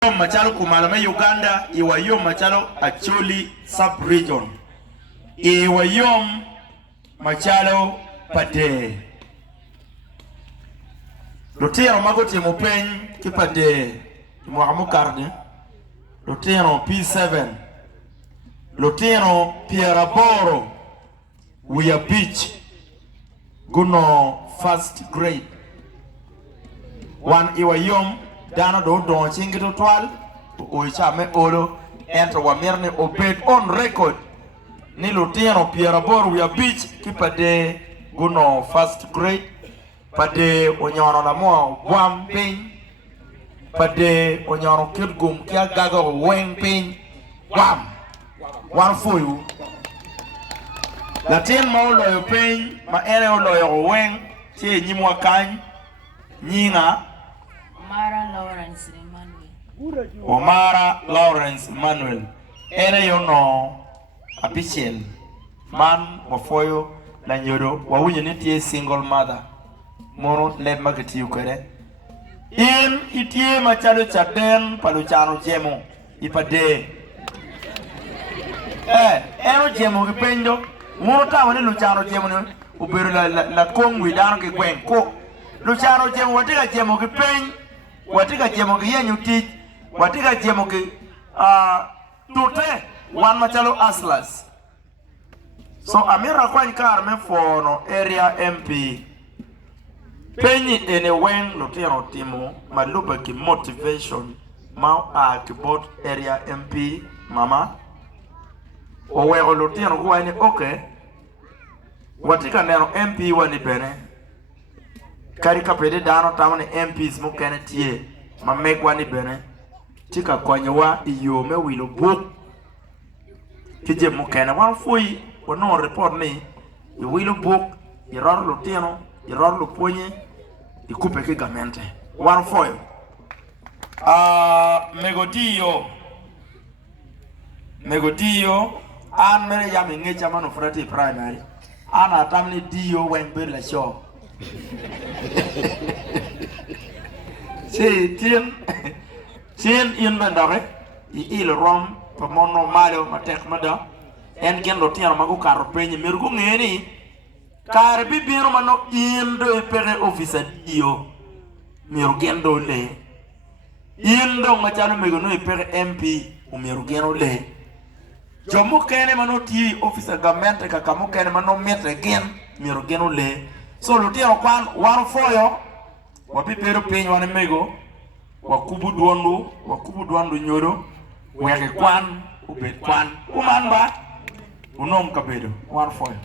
Machalo kumalame Uganda iwayom machalo Acholi sub-region iwayom machalo Pade lutino mago timo peny kipade mwaka karde lutino P7 lutino Pieraboro Wia Beach guno first grade wan iwayom dano do don chingito twal o chame olo ento wamirne obed on record ni lutino Pieraboro Wia Beach kipade guno first grade pade onyono la mo wam pin pade onyono kidgum kia gago weng pin wam wan fuyu latin ma oloyo pin ma ene oloyo weng tie nyimwa kany nyinga Omara Lawrence Emmanuel ene yono apichel man wafoyo la nyodo wawunye nitie single mother mono let magati ukere in itie machalo chaden paluchano jemo ipade eno jemo kipendo mono tawo ni luchano jemo ni ubero la kongwi dano ke gwen ko luchano jemo watika jemo kipeny watika jemo ki yenyu tich watika jemo ki tute wan machalo aslas so amira kwany kar me fono area MP penyi ene wen lutino timo maluba ki motivation ma ki bot area MP mama owego lutino kuwa ni okay watika neno MP wani bene kari kapede dano tamani MPs mukene tie ma megwa ni bene tika kwanyewa iyo me wilo book kije mukene wan fui wono report ni i wilo book i roro lutino i roro luponye i kupe ki gamente wan foyo megodio an mene yami ngecha mano frati primary ana tamni dio wen bir la show si tien in bendare i il rom pamono malo matek mada en gen lutino mago karo penye mergo ngeni kare bibiro mano indo ipere officer dio miru gendo le indo machalo megono ipere MP umiru gendo le jomo kene mano ti officer government kaka mo kene mano metre gen miru gendo le so lutino kwan waro foyo wapipero piny wane mego wakubu duandu nyodo weke kwan ubet kwan uman ba unom kabedo waro foyo